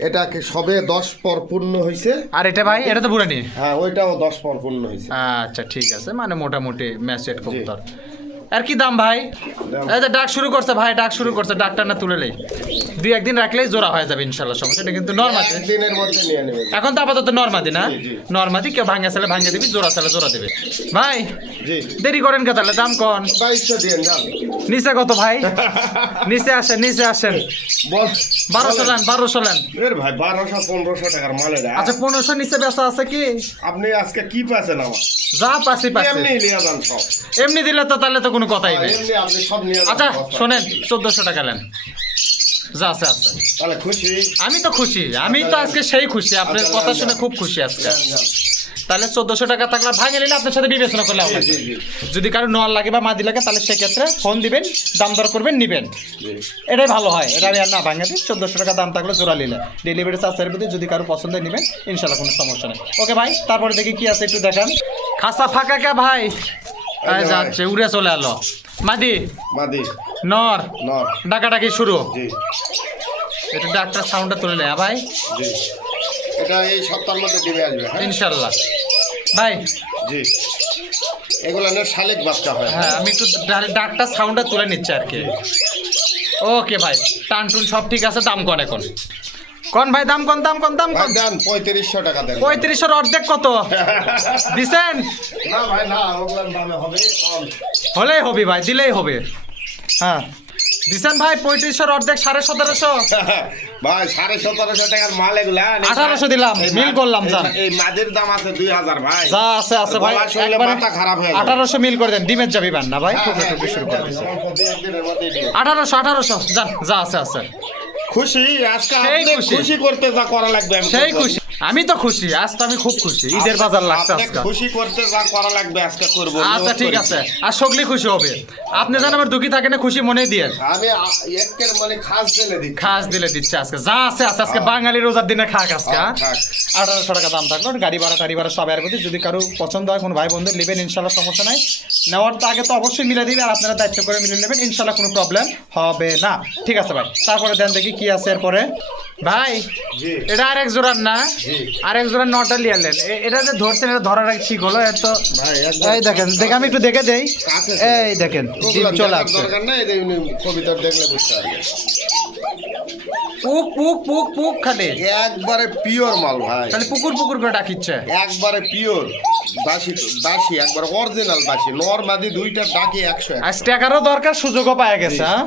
এটাকে সবে 10 পর পূর্ণ হয়েছে। আর এটা ভাই, এটা তো বুড়ানি। হ্যাঁ ওইটাও 10 পর পূর্ণ হয়েছে। আচ্ছা ঠিক আছে, মানে মোটামুটি ম্যাচেট কবুতর। আর কি দাম ভাই? দাম। এই যে ডাক শুরু করছে ভাই, ডাক শুরু করছে, ডাকটা না তুলে নেই। 2-1 দিন রাখলেই জোড়া হয়ে যাবে ইনশাল্লাহ, সমস্যা নেই। কিন্তু নরমাদি একদিনের মধ্যে নিয়ে নেবেন। এখন তো আপাতত নরমাদি না, জি, জি। নরমাদি কেউ ভাঙা চালে ভাঙে দিবি, জোড়া চালে জোড়া দেবে। ভাই জি দেরি করেন কে তাহলে, দাম কন। 2200 দিয়ে যান। নিচে কত ভাই? নিচে আসেন, নিচে আসেন। বল 1200 নেন, 1200 নেন। এর ভাই 1200-1500 টাকার মাল এটা। আচ্ছা 1500 নিচে বেচা আছে কি? আপনি আজকে কি পাচ্ছেন আমার? যা পাচ্ছি পাচ্ছি, এমনি নিয়ে যান সব। এমনি দিলে তো তাহলে তো কোনো কথাই নেই। এমনি আপনি সব নিয়ে যান। আচ্ছা বস্তা। শোনেন, 1400 টাকা নেন, যা আছে আছে। তাহলে খুশি? আমি তো খুশি, আমি তো আজকে সেই খুশি, আপনার কথা শুনে খুব খুশি আজকে। যান, যান। তাহলে 1400 টাকা থাকলে ভাঙে নিলে আপনার সাথে বিবেচনা করলে হবে। জি, জি। যদি কারো নোয়ার লাগে বা মাদি লাগে তাহলে সেক্ষেত্রে ফোন দিবেন, দাম দর করবেন, নিবেন, জি। এটাই ভালো হয়। এটা আমি আর না ভাঙে দিই, 1400 টাকা দাম থাকলে জোড়া নিলে ডেলিভারি চার্জের ভিতরে যদি কারো পছন্দ নেবেন ইনশাল্লাহ কোনো সমস্যা নেই। ওকে ভাই, তারপরে দেখি কি আছে একটু দেখান। খাসা ফাঁকা কে ভাই? ভাই। যাচ্ছে উড়ে চলে এলো। মাদি মাদি নর নর। ডাকাডাকি শুরু। জি একটু ডাক্তার সাউন্ডটা তুলে নেয় ভাই, জি। এটা এই সপ্তাহের মধ্যে ডিমে আসবে। হ্যাঁ ইনশাল্লাহ। ভাই জি। এগুলো না শালিক বাচ্চা হয়। হ্যাঁ আমি একটু ডাক্তার সাউন্ডটা তুলে নিচ্ছি আর কি। ওকে ভাই, টান টুন সব ঠিক আছে, দাম কন এখন। কোন ভাই দাম কোন, দাম কোন, দাম ভাই কোন? দেন 3500 টাকা দেন। 3500 অর্ধেক কত দিছেন? না ভাই না, ওগুলোর দামে হবে কম। হলেই হবে ভাই, দিলেই হবে। হ্যাঁ দিছেন ভাই 3500 অর্ধেক 1750। ভাই 1750 টাকার মাল এগুলা। 1800 দিলাম, মিল করলাম, যান। এই মাদের দাম আছে 2000 ভাই। যা আছে আছে ভাই, গলা শুনলে একবারে মাথা খারাপ হয়ে যাবে। 1800 মিল করে দেন, ডিমের যাবি বান না ভাই, হ্যাঁ, ঠুকে হ্যাঁ, ঠুকে শুরু করে দিছে। আমার প্রতি একদিনের মধ্যেই দিও। 1800 যান, যা আছে আছে। খুশি আজকে সেই আপনি খুশি। খুশি করতে যা করা লাগবে আমি সেই করবো। খুশি, আমি তো খুশি, আজ তো আমি খুব খুশি, ঈদের বাজার লাগছে আপনি আজকে। খুশি করতে যা করা লাগবে আজকে করব। আচ্ছা ঠিক আছে, আর সকলে খুশি হবে। আপনি যেন আমার দুঃখী থাকে না, খুশি মনে দিয়ে আমি একের মানে খাস জেনে দিচ্ছি। খাস দিলে দিচ্ছে আজকে, যা আছে আছে আজকে। বাঙালি রোজার দিনে খাক আজকে। হ্যাঁ? খাক। 1800 টাকা দাম থাকলো, গাড়ি ভাড়া টাড়ি ভাড়া সব এর মধ্যে। যদি কারো পছন্দ হয় কোনো ভাই বন্ধু নেবেন ইনশাল্লাহ, সমস্যা নাই। নেওয়ার তো আগে তো অবশ্যই মিলে দিবেন, আর আপনারা দায়িত্ব করে মিলে নেবেন ইনশাল্লাহ, কোনো প্রবলেম হবে না। ঠিক আছে ভাই, তারপরে দেন দেখি কি আছে এরপরে। ভাই জি এটা আরেক জোড়ার না, জি। আরেক জোড়ার নটা লিয়ালেন। এটা যে ধরছেন, এটা ধরার আগে ঠিক হলো এত। ভাই এই দেখেন, দেখে আমি একটু দেখে দেই। কাছে এই দেখেন ডিম ওগুলো চলে দেখার আসছে। দরকার নাই, এই যে কবিতা দেখলে বুঝতে পারবে। পুক পুক পুক পুক খালি একবারে পিওর মাল ভাই, খালি পুকুর পুকুর করে ডাকিচ্ছে। একবারে পিওর বাসি বাসি, একবার অরিজিনাল বাসি। নরমাদি দুইটা ডাকি 100। আজ টাকারও দরকার, সুযোগও পাওয়া গেছে। হ্যাঁ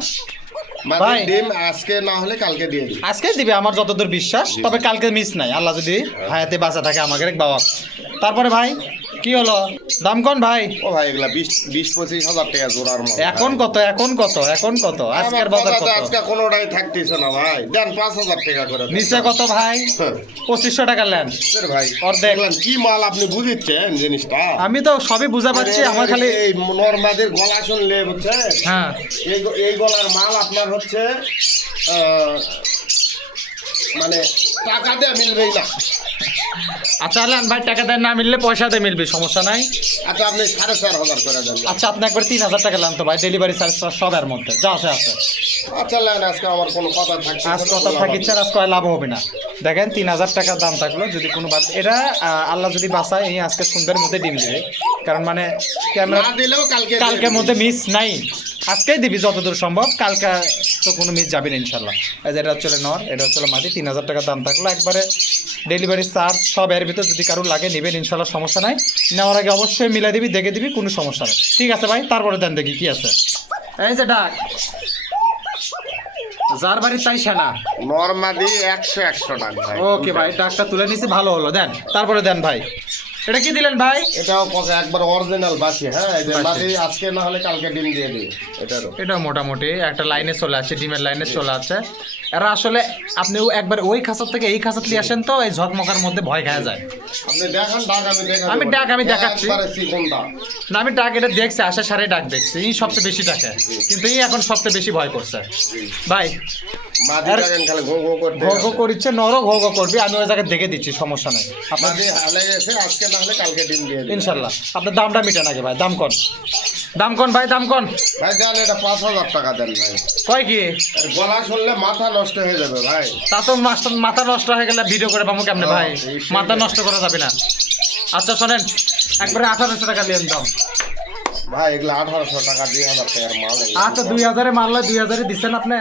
মাদি ভাই। ডিম আজকে না হলে কালকে দিয়ে দিই। আজকে দিবে আমার যতদূর বিশ্বাস, তবে কালকে মিস নাই, আল্লাহ যদি হায়াতে বাঁচা থাকে আমাকে বাবা। তারপরে ভাই কি হলো, দাম কোন ভাই? ও ভাই এগুলা 20-25 হাজার টাকা জোড়ার মাল। এখন কত, এখন কত, এখন কত, আজকের আমার বাজার কথাতে কত? আজকে কোনোটাই থাকতেছে না ভাই, দেন 5000 টাকা করে দেন। নিচে কত ভাই? হ্যাঁ। 2500 টাকা নেন। এর ভাই অর্ধেক। দেখলেন কি মাল আপনি বুঝিচ্ছেন জিনিসটা? আমি তো সবই বুঝা পাচ্ছি, আমার খালি এই নরমাদের গলা শুনলে বুঝছেন, হ্যাঁ এই গলার মাল আপনার হচ্ছে মানে টাকা দিয়ে মিলবেই না। আচ্ছা আলেন ভাই, টাকা দেন, না মিললে পয়সা দিয়ে মিলবে, সমস্যা নাই। আচ্ছা আপনি 4500 করে দেন। আচ্ছা আপনি একবার 3000 টাকা নেন তো ভাই, ডেলিভারি চার্জ সব এর মধ্যে যা আছে আছে। আচ্ছা লেন, আজকে আমার কোনো কথা থাকছে আজ কথা থাকিচ্ছে, আর আজ কয় লাভ হবে না। দেখেন 3000 টাকার দাম থাকলো, যদি কোনো এটা আল্লাহ যদি বাঁচায় এই আজকে সন্ধ্যার মধ্যে ডিম দেবে, কারণ মানে ক্যামেরা না দিলেও কালকে কালকের মধ্যে মিস নাই, আজকেই দিবি যতদূর সম্ভব, কালকে তো কোনো মিস যাবে না ইনশাল্লাহ। এই যে এটা হচ্ছে নর, এটা হচ্ছে মাটি, 3000 টাকার দাম থাকলো, একবারে ডেলিভারি চার্জ সব এর ভিতর, যদি কারো লাগে নেবেন ইনশাল্লাহ, সমস্যা নাই। নেওয়ার আগে অবশ্যই মিলাই দিবি, দেখে দিবি, কোনো সমস্যা নেই। ঠিক আছে ভাই, তারপরে দেন দেখি কি আছে। এই যে ডাক, যার বাড়ি তাই সেনা। নরমাদি 100 টাকা ভাই। ওকে ভাই, ডাকটা তুলে নিছি, ভালো হলো, দেন তারপরে দেন ভাই। এটা কি দিলেন ভাই? এটাও কথা একবার অরিজিনাল বাসি। হ্যাঁ এই যে বাসি। মাদি আজকে না হলে কালকে ডিম দিয়ে দিই এটারও। এটা মোটামুটি একটা লাইনে চলে আছে, ডিমের লাইনে চলে আছে। এরা আসলে আপনি একবার ওই খাঁচার থেকে এই খাঁচাত নিয়ে আসেন তো এই ঝকমকার মধ্যে ভয় খাওয়া যায়। আপনি দেখান ডাক, আমি দেখাবো। আমি ডাক আমি দেখাচ্ছি। একবারে চিকনটা। না আমি ডাক এটা দেখছি, আশা সারে ডাক দেখছি, এই সবচেয়ে বেশি ডাকে, কিন্তু এই এখন সবচেয়ে বেশি ভয় করছে ভাই। মাদি আর- দেখেন খালি ঘো ঘো করতে ঘো ঘো আছে। করিচ্ছে, নরও ঘো ঘো করবি, আমি ওই জায়গায় দেখে দিচ্ছি, সমস্যা নেই আপনার মাদি হালে গেছে, আজকে না হলে কালকে ডিম দিয়ে দিই। ইনশাল্লাহ। আপনার দামটা মিটান আগে ভাই, দাম কন, দাম কন ভাই, দাম কন। ভাই দেন এটা 5000 টাকা দেন ভাই। কয় কি? আর গলা শুনলে মাথা নষ্ট হয়ে যাবে ভাই। তা তো মাথা নষ্ট হয়ে গেলে ভিডিও করে পাবো কেমনে ভাই, মাথা নষ্ট করা যাবে না। আচ্ছা শোনেন, একবারে 1800 টাকা নিয়ে দাম। ভাই এগুলো 1800 টাকা 2000 টাকার মাল এগুলো। আচ্ছা 2000-এ মারলে 2000-এ দিচ্ছেন আপনি,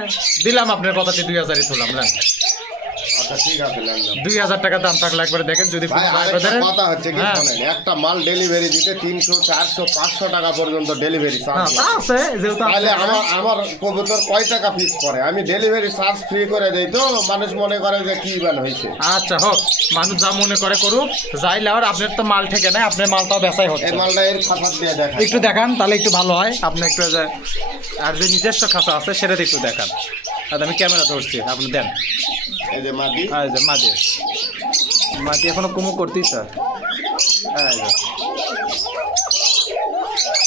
দিলাম আপনার কথাটি 2000-ই তুললাম নেন। আচ্ছা ঠিক আছে নেন নেন। 2000 টাকা দাম থাকলে একবারে দেখেন যদি ভাই কোনো ভাই আরেকটা বাজারে- কথা হচ্ছে কি হ্যাঁ। শোনেন, একটা মাল ডেলিভারি দিতে 300 400 500 টাকা পর্যন্ত ডেলিভারি হ্যাঁ, চার্জ তা আছে যেহেতু তাহলে আপনি- আমার কবুতর কয় টাকা পিস পড়ে? আমি ডেলিভারি চার্জ ফ্রি করে দেই, তো মানুষ মনে করে যে কি বান হয়েছে। আচ্ছা হোক, মানুষ যা মনে করে করুক, যাই লাওয়ার আপনার তো মাল ঠেকে নাই, আপনার মালটাও বেচাই হচ্ছে। এই মালটা এর খাতার দিয়ে দেখা একটু দেখান তাহলে একটু ভালো হয়, আপনি একটু আর যে নিজস্ব খাতা আছে সেটা একটু দেখান। আর আমি ক্যামেরা ধরছি, আপনি দেন। এই যে মাটি এই যে মাটি মাটি এখনো কুমু করতেই স্যার। এই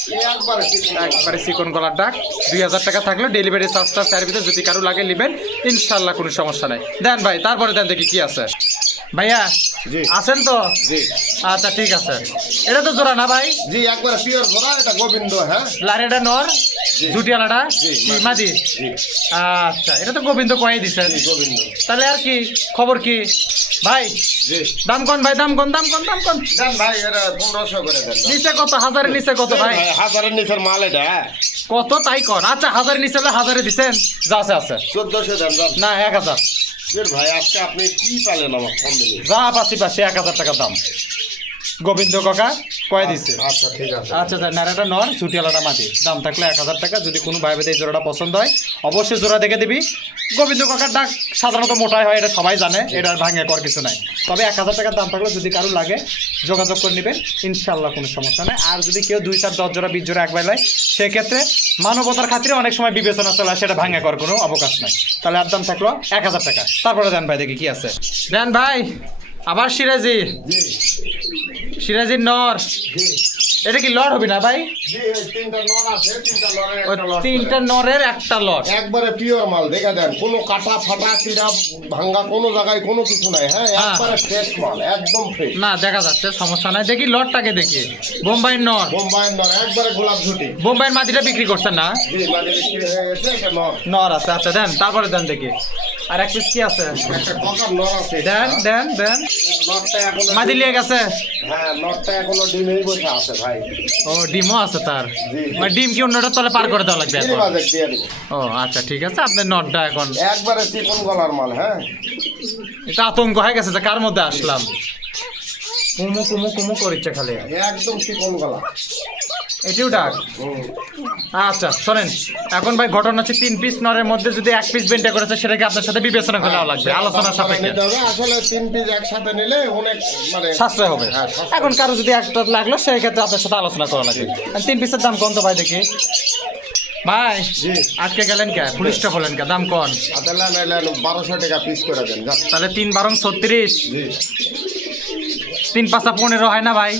যে একবারে কিছু না। একবারে চিকন গলার ডাক, 2000 টাকা থাকলে ডেলিভারি চার্জটা সার্ভিসে যদি কারো লাগে নেবেন, ইনশাল্লাহ কোনো সমস্যা নাই। দেন ভাই, তারপরে দেন দেখি কি আছে। ভাইয়া জি। আছেন তো? জি আচ্ছা ঠিক আছে। এটা তো জোড়া না ভাই? জি একবারে পিওর ভরা, এটা গোবিন্দ। হ্যাঁ লারেটা নর, জি। জুটিয়ালাটা জি, কি মাদি। মাদি? জি আচ্ছা, এটা তো গোবিন্দ কয়ে দিচ্ছেন। জি গোবিন্দ। তাহলে আর কি খবর কি ভাই? জি দাম কোন ভাই, দাম কোন, দাম কোন, দাম কোন? দেন ভাই, এটা 1500 করে দেন। নিচে কত? হাজারের নিচে কত ভাই? হাজারের নিচের মাল এটা। কত তাই কর। আচ্ছা হাজারের নিচে হলে হাজারে দিচ্ছেন, যা আছে আছে। 1400 দেন দেন। না 1000, ভাই আজকে আপনি কি পালেন আমার কম দিলে? যা পাচ্ছি পাচ্ছি 1000 টাকা দাম। গোবিন্দ কাকা কয়ে দিচ্ছে। আচ্ছা ঠিক আছে। আচ্ছা স্যার, নারাটা নর, চুটিয়ালাটা মাটি, দাম থাকলে 1000 টাকা। যদি কোনো ভাই এই জোড়াটা পছন্দ হয় অবশ্যই জোড়া দেখে দিবি। গোবিন্দ কাকার ডাক সাধারণত মোটাই হয়, এটা সবাই জানে, এটা আর ভাঙে কর কিছু নাই। তবে 1000 টাকার দাম থাকলে যদি কারো লাগে যোগাযোগ করে নেবেন, ইনশাল্লাহ কোনো সমস্যা নেই। আর যদি কেউ 2 4 10 জোড়া 20 জোড়া এক বেলায়, সেক্ষেত্রে মানবতার খাতিরে অনেক সময় বিবেচনা চলে আসে, সেটা ভাঙে কর কোনো অবকাশ নাই। তাহলে আর দাম থাকলো 1000 টাকা। তারপরে দেন ভাই দেখি কি আছে। দেন ভাই আবার সিরাজি, জি সিরাজির নর। জি এটা কি লট হবে না ভাই? জি এই তিনটা নর আছে, তিনটা নরের ওই একটা লট। তিনটা নরের একটা লট। একবারে পিওর মাল, দেখে দেন, কোনো কাটা ফাটা চিরা ভাঙ্গা কোনো জায়গায় কোনো কিছু নাই। হ্যাঁ হ্যাঁ। একবারে ফ্রেশ মাল, একদম ফ্রেশ। না দেখা যাচ্ছে, সমস্যা নাই। দেখি লটটাকে দেখি। বোম্বাইয়ের নর, বোম্বাইয়ের নর, একবারে গোলাপ ঝুটি। বোম্বাইয়ের মাটিটা বিক্রি করছেন না? জি মানে বিক্রি হয়ে গেছে, এটা নর। নর আছে, আচ্ছা দেন, তারপরে দেন দেখি। আর এক পিস কি আছে? একটা ককার নর আছে। দেন দেন দেন। নরটা এখনো মাদি লিয়ে গেছে? হ্যাঁ নরটা এখনো ডিমেই বসে আছে ভাই। ও ডিমও আছে তার। জি। মানে ডিম কি অন্যটা তলে পার করে দেওয়া লাগবে দিদি এখন? বাজেট দিয়ে দেবো। ও আচ্ছা ঠিক আছে, আপনার নটটা এখন একবারে চিকন গলার মাল। হ্যাঁ এটা আতঙ্ক হয়ে গেছে যে কার মধ্যে আসলাম। কুমু কুমু কুমু করিচ্ছে খালি, একদম চিকন গলা। এটিও ডাক। আচ্ছা শোনেন, এখন ভাই ঘটনা হচ্ছে 3 পিস নরের মধ্যে যদি 1 পিস বেন্টে করেছে, সেটাকে আপনার সাথে বিবেচনা করে নেওয়া লাগবে, আলোচনা সাপেক্ষে নিতে হবে। আসলে 3 পিস একসাথে নিলে অনেক মানে সাশ্রয় হবে। হ্যাঁ, সাশ্রয়। এখন কারো যদি একটা লাগলো, সেই ক্ষেত্রে আপনার সাথে আলোচনা করা লাগবে। 3 পিসের দাম কত ভাই দেখি? ভাই জি আজকে গেলেন কে, পুলিশটা বলেন কে, দাম কন? আদালা নাইলে 1200 টাকা পিস করে দেন যান। তাহলে 3 12 36, জি 3 5 15 হয় না ভাই?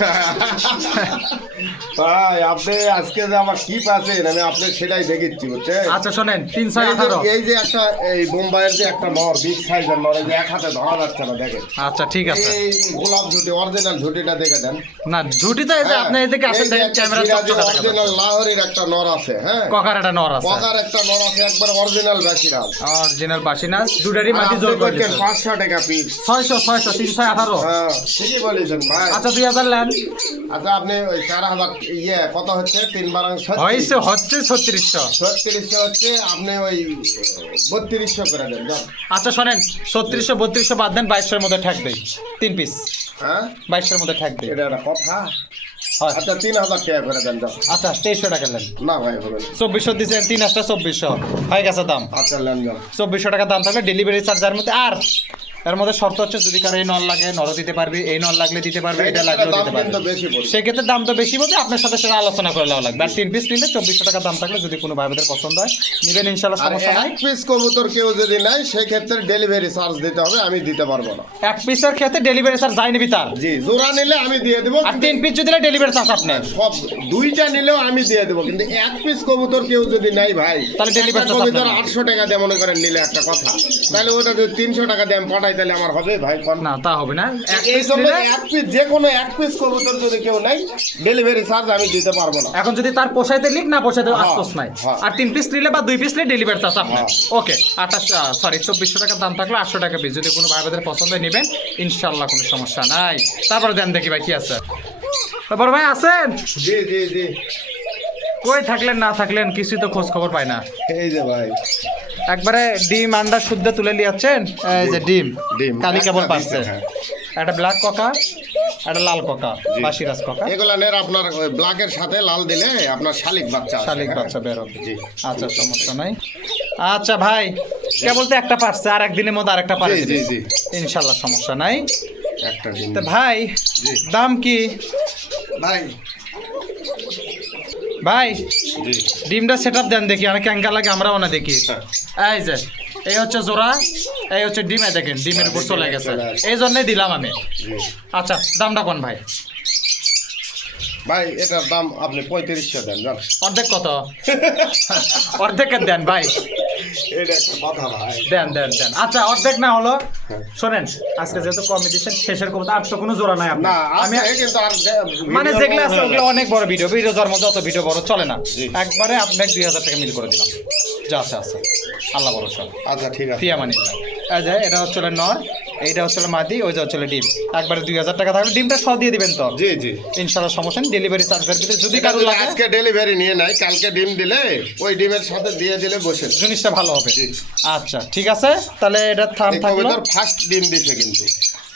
ভাই আপনি আজকে যে আমার কি পাচ্ছেন, আমি আপনার সেটাই দেখিচ্ছি বুঝছেন। আচ্ছা শোনেন, 3 6 এই যে- 18। এই যে একটা এই বোম্বাইয়ের যে একটা নর, বিগ সাইজের নর, এই যে এক হাতে ধরা যাচ্ছে না, দেখেন। আচ্ছা ঠিক আছে। এই গোলাপ ঝুটি, অরিজিনাল ঝুটিটা দেখে দেন। না ঝুটি তো এই যে আপনি এদিকে আসেন, দেখেন ক্যামেরা চকচকা দেখা অরিজিনাল যাচ্ছে। লাহোরের একটা নর আছে। হ্যাঁ ককার একটা নর আছে, পকার একটা নর আছে, একবার অরিজিনাল বেশিরাম। অরিজিনাল বাসিনা, দুটারই মাটি জোর করে দিচ্ছে। 500 টাকা পিস। 600 600 3 6 18। হ্যাঁ ঠিকই বলেছেন ভাই। আচ্ছা 2000 নেন। আচ্ছা আপনি ওই 4000 ইয়ে কত হচ্ছে? 3 12 হয়েছে হচ্ছে 3600। 3600 হচ্ছে, আপনি ওই 3200 করে দেন যান। আচ্ছা শোনেন, 3600 3200 বাদ দেন, 2200 মধ্যে ঠেক দেই 3 পিস, হ্যাঁ 2200 মধ্যে ঠেক দেই। এটা একটা কথা। হয়। আচ্ছা 3000 টাকা করে দেন যান। আচ্ছা 2300 টাকা নেন। না ভাই হবে না। 2400 দিচ্ছেন, 3 আসটা 2400 হয়ে গেছে দাম। আচ্ছা নেন যান। 2400 টাকা দাম থাকবে, ডেলিভারি চার্জের মধ্যে। আর এর মধ্যে শর্ত হচ্ছে, যদি কারো এই নল লাগে নরও দিতে পারবি, এই নল লাগলে দিতে পারবি, এটা লাগলেও দাম দিতে পারবি। কিন্তু বেশি পড়বে। সেক্ষেত্রে দাম তো বেশি বলতে আপনার সাথে সেটা আলোচনা করে নেওয়া লাগবে। আর 3 পিস নিলে 2400 টাকা দাম থাকলে, যদি কোনো ভাই বোনের পছন্দ হয় নিবেন, ইনশাল্লাহ আর সমস্যা নাই। এক পিস কবুতর কেউ যদি নাই, সেই ক্ষেত্রে ডেলিভারি চার্জ দিতে হবে, আমি দিতে পারবো না। 1 পিসের ক্ষেত্রে ডেলিভারি চার্জ যাই নিবি তার। জি জোড়া নিলে আমি দিয়ে দেবো। আর 3 পিস যদি ডেলিভারি চার্জ আপনার। সব 2টা নিলেও আমি দিয়ে দেবো, কিন্তু 1 পিস কবুতর কেউ যদি নাই ভাই, তাহলে delivery একটা charge কবুতর আপনার। 800 টাকা দিয়ে মনে করেন নিলে একটা কথা, তাহলে ওটা যদি 300 টাকা দিয়ে আমি পাঠাই, তাহলে আমার হবে ভাই কোন? না তা হবে না। 1 এই পিস জন্য নিলে, 1 পিস, যে কোনো 1 পিস কবুতর যদি কেউ নাই, ডেলিভারি চার্জ আমি দিতে পারবো না। এখন যদি তার পোষাইতে লিখ না পোষাইতে হ্যাঁ, আফসোস নাই। হ্যাঁ। আর 3 পিস নিলে বা 2 পিস নিলে ডেলিভারি চার্জ আপনার। হ্যাঁ। ওকে 2400 টাকার দাম থাকলো, 800 টাকা পিস। যদি কোনো ভাই বোনের পছন্দ হয় নেবেন, ইনশাল্লাহ কোনো সমস্যা নাই। তারপরে দেন দেখি ভাই কি আছে। বড় ভাই আছেন? জি জি জি কই থাকলেন না থাকলেন কিছুই তো খোঁজ খবর পায় না। এই যে ভাই একবারে ডিম আন্ডা শুদ্ধ তুলে নিয়েছেন, এই যে ডিম ডিম কালি কেবল একটা পাচ্ছে, দিছে, হ্যাঁ। একটা ব্ল্যাক ককা, একটা লাল ককা, জি। বাসিরাজ ককা, এগুলা নের আপনার ওই ব্ল্যাকের সাথে লাল দিলে আপনার শালিক বাচ্চা আসে, শালিক হ্যাঁ। বাচ্চা বের হবে। জি। আচ্ছা সমস্যা নাই। আচ্ছা ভাই কেবল তো একটা পারছে, আর একদিনের মধ্যে আরেকটা পারে জি, দিবে। জি, ইনশাল্লাহ সমস্যা নাই। একটা ডিম তো ভাই জি। দাম কি ভাই ভাই? জি ডিমটা সেট আপ দেন দেখি, অনেক ক্যাঙ্কা লাগে, আমরাও না দেখি। হ্যাঁ। এই যে এই হচ্ছে জোড়া, এই হচ্ছে ডিম, এই দেখেন ডিমের উপর চলে গেছে, চলে আসছে। এই জন্যই দিলাম আমি। জি আচ্ছা দামটা কোন ভাই? ভাই এটার দাম আপনি 3500 দেন জান। অর্ধেক কত? অর্ধেকের দেন ভাই, এটা একটা কথা ভাই। দেন দেন দেন। আচ্ছা অর্ধেক না হলো, শোনেন আজকে যেহেতু কম্পিটিশন শেষের কবুতর, আর তো কোনো জোড়া নাই না আপনার। আমি আছে কিন্তু আর মানে ভিডিও যেগুলো আছে বড় হয়ে ওগুলো যায়। অনেক বড় ভিডিও, ভিডিও যার মধ্যে অত ভিডিও বড় চলে না। জি। একবারে আপনাকে 2000 টাকা মিল করে দিলাম, যা আছে আছে, আল্লাহ ভরসা, আচ্ছা ঠিক আছে। ফিয়া মানিল্লাহ। এই যে এটা হচ্ছে নর, এইটা হচ্ছে মাদি, ওই যে হচ্ছে ডিম। একবারে 2000 টাকা থাকলে ডিমটা সহ দিয়ে দিবেন তো? জি জি ইনশাল্লাহ সমস্যা নেই, ডেলিভারি চার্জের ভিতরে যদি এটা কারো যদি লাগে আজকে ডেলিভারি নিয়ে নাই কালকে ডিম দিলে ওই ডিমের সাথে দিয়ে দিলে বসে জিনিসটা ভালো হবে। জি। আচ্ছা ঠিক আছে, তাহলে এটা থাম থাকলো। ফার্স্ট ডিম দিছে কিন্তু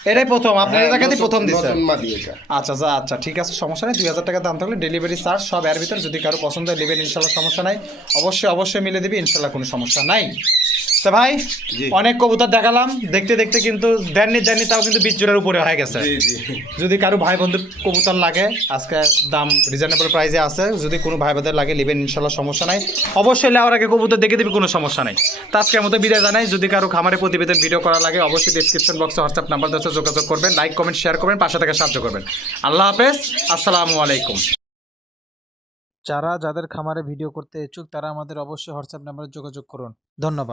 এটাই প্রথম, আপনার হ্যাঁ, এলাকাতেই নতুন- প্রথম দিচ্ছে। নতুন মাদি এটা। আচ্ছা আচ্ছা আচ্ছা ঠিক আছে, সমস্যা নেই। 2000 টাকা দাম থাকলে ডেলিভারি চার্জ সব এর ভিতরে, যদি কারো পছন্দ হয় নেবেন, ইনশাল্লাহ সমস্যা নাই। অবশ্যই অবশ্যই মিলে দিবি, ইনশাল্লাহ কোনো সমস্যা নাই। তো ভাই জি। অনেক কবুতর দেখালাম, দেখতে দেখতে কিন্তু দেননি তাও কিন্তু 20 জোড়ার উপরে হয়ে গেছে। জি জি যদি কারো ভাই বন্ধুর কবুতর লাগে, আজকে দাম রিজনেবল প্রাইসে আছে, যদি কোনো ভাই বোনদের লাগে নেবেন, ইনশাল্লাহ সমস্যা নাই। অবশ্যই নেওয়ার আগে কবুতর দেখে দিবি, কোনো সমস্যা নাই। তো আজকের মতো বিদায় জানাই। যদি কারো খামারে প্রতিবেদন ভিডিও করা লাগে অবশ্যই ডিসক্রিপশন বক্সে হোয়াটসঅ্যাপ নাম্বার দেওয়া আছে, যোগাযোগ করবেন, লাইক কমেন্ট শেয়ার করবেন, পাশে থেকে সাহায্য করবেন। আল্লাহ হাফেজ, আসসালামু আলাইকুম। যারা যাদের খামারে ভিডিও করতে ইচ্ছুক তারা আমাদের অবশ্যই হোয়াটসঅ্যাপ নাম্বারে যোগাযোগ করুন। ধন্যবাদ।